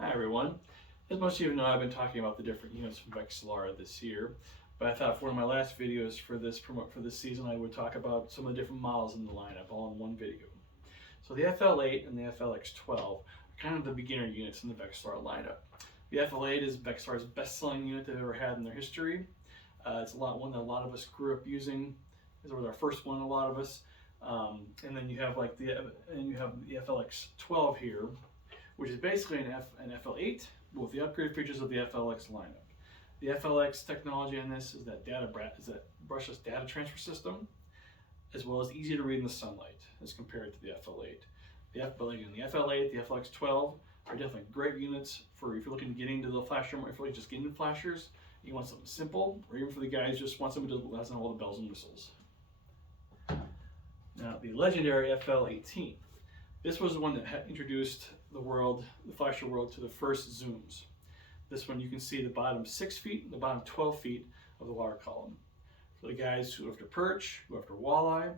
Hi everyone. As most of you know, I've been talking about the different units from Vexilar this year, but I thought for one of my last videos for this season, I would talk about some of the different models in the lineup all in one video. So the FL8 and the FLX12 are kind of the beginner units in the Vexilar lineup. The FL8 is Vexilar's best-selling unit they've ever had in their history. It's one that a lot of us grew up using. It was our first one, a lot of us. And then you have the FLX12 here, which is basically an FL8 with the upgraded features of the FLX lineup. The FLX technology on this is that brushless data transfer system, as well as easy to read in the sunlight as compared to the FL8. The FL8, the FLX12 are definitely great units for if you're looking to get into the flasher, if you're just getting into flashers, you want something simple, or even for the guys who just want something that doesn't have all the bells and whistles. Now, the legendary FL18. This was the one that introduced the flasher world, to the first zooms. This one you can see the bottom 6 feet and the bottom 12 feet of the water column. For the guys who have to perch, who have to walleye,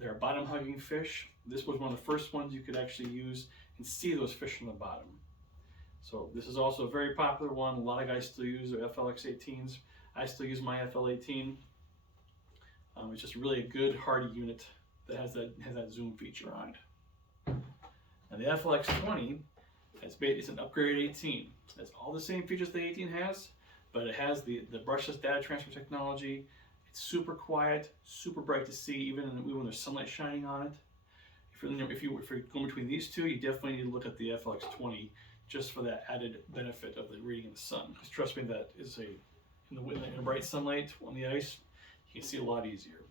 they're bottom hugging fish. This was one of the first ones you could actually use and see those fish on the bottom. So this is also a very popular one. A lot of guys still use their FLX18s. I still use my FL18. It's just really a good hardy unit that has that zoom feature on it. Now the FLX20 it's an upgraded 18. It's all the same features the 18 has, but it has the brushless data transfer technology. It's super quiet, super bright to see, even when there's sunlight shining on it. If you're going between these two, you definitely need to look at the FLX20 just for that added benefit of the reading in the sun. Because trust me, that is in the bright sunlight on the ice, you can see a lot easier.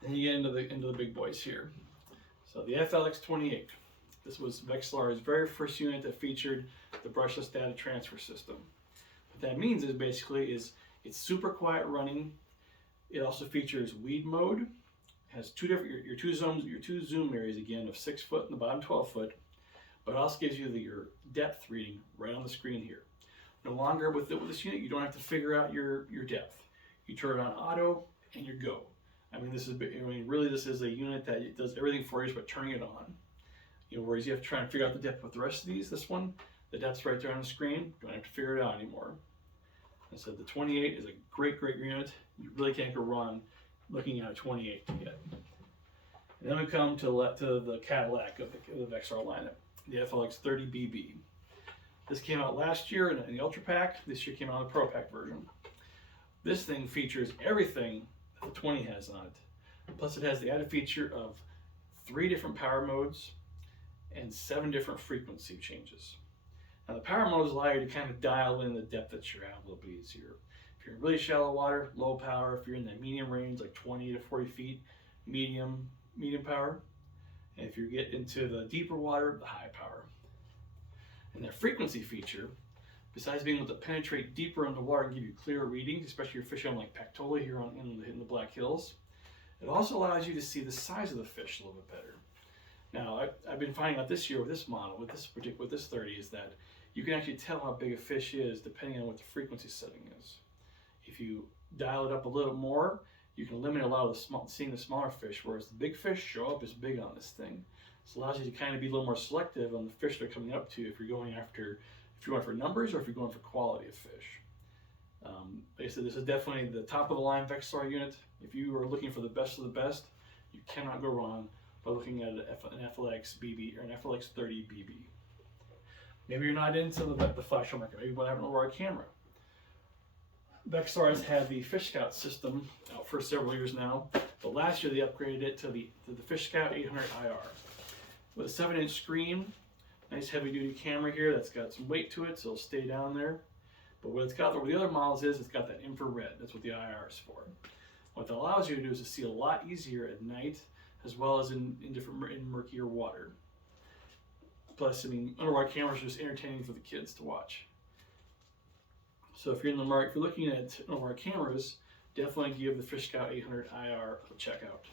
Then you get into the big boys here. So the FLX28. This was Vexilar's very first unit that featured the brushless data transfer system. What that means is basically it's super quiet running. It also features weed mode. It has your two zoom areas again of 6 foot and the bottom 12 foot, but it also gives you your depth reading right on the screen here. No longer with this unit, you don't have to figure out your depth. You turn it on auto and you go. This is a unit that does everything for you just by turning it on. Whereas you have to try and figure out the depth with the rest of these. This one, the depth's right there on the screen. Don't have to figure it out anymore. I said the 28 is a great unit. You really can't go wrong looking at a 28 yet. And then we come to the Cadillac of the Vexilar lineup, the FLX30BB. This came out last year in the Ultra Pack. This year came out in the Pro Pack version. This thing features everything that the 20 has on it. Plus it has the added feature of 3 different power modes and 7 different frequency changes. Now the power modes allow you to kind of dial in the depth that you're at a little bit easier. If you're in really shallow water, low power. If you're in that medium range, like 20 to 40 feet, medium power. And if you get into the deeper water, the high power. And that frequency feature, besides being able to penetrate deeper into the water and give you clearer readings, especially if you're fishing on like Pactola here in the Black Hills, it also allows you to see the size of the fish a little bit better. Now, I've been finding out this year with this model, with this 30, is that you can actually tell how big a fish is depending on what the frequency setting is. If you dial it up a little more, you can eliminate a lot of seeing the smaller fish, whereas the big fish show up as big on this thing. So it allows you to kind of be a little more selective on the fish they're coming up to if you're going for numbers or if you're going for quality of fish. Like I said, this is definitely the top of the line Vexilar unit. If you are looking for the best of the best, you cannot go wrong by looking at an FLX BB or an FLX 30 BB. Maybe you're not into the flash market. Maybe you want to have an overall camera. Vexilar has had the Fish Scout system out for several years now, but last year they upgraded it to the Fish Scout 800 IR with a 7-inch screen, nice heavy-duty camera here that's got some weight to it, so it'll stay down there. But what the other models is, it's got that infrared. That's what the IR is for. What that allows you to do is to see a lot easier at night, as well as in murkier water. Plus, underwater cameras are just entertaining for the kids to watch. So if you're in the market, if you're looking at underwater cameras, definitely give the Fish Scout 800 IR a check out.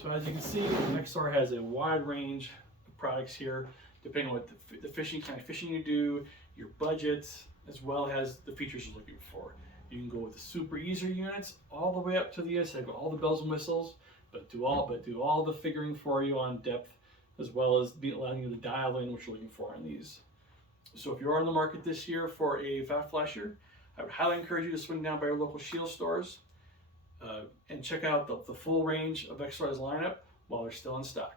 So as you can see, Vexilar has a wide range of products here, depending on what the kind of fishing you do, your budget, as well as the features you're looking for. You can go with the super easier units all the way up to the all the bells and whistles, but do all the figuring for you on depth, as well as allowing you to dial in what you're looking for in these. So if you are in the market this year for a fat flasher, I would highly encourage you to swing down by your local Shield stores and check out the full range of Vexilar's lineup while they're still in stock.